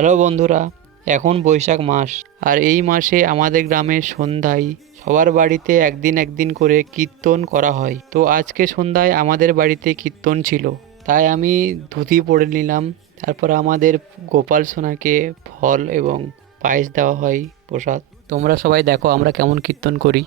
Hello বন্ধুরা, এখন বৈশাখ মাস আর এই মাসে আমাদের গ্রামের সন্ধ্যায় সবার বাড়িতে একদিন একদিন করে কীর্তন করা হয়। তো আজকে সন্ধ্যায় আমাদের বাড়িতে কীর্তন ছিল, তাই আমি ধুতি পরে নিলাম। তারপর আমাদের গোপাল সোনাকে ফল এবং পায়েস দেওয়া হয় প্রসাদ। তোমরা সবাই দেখো আমরা কেমন কীর্তন করি।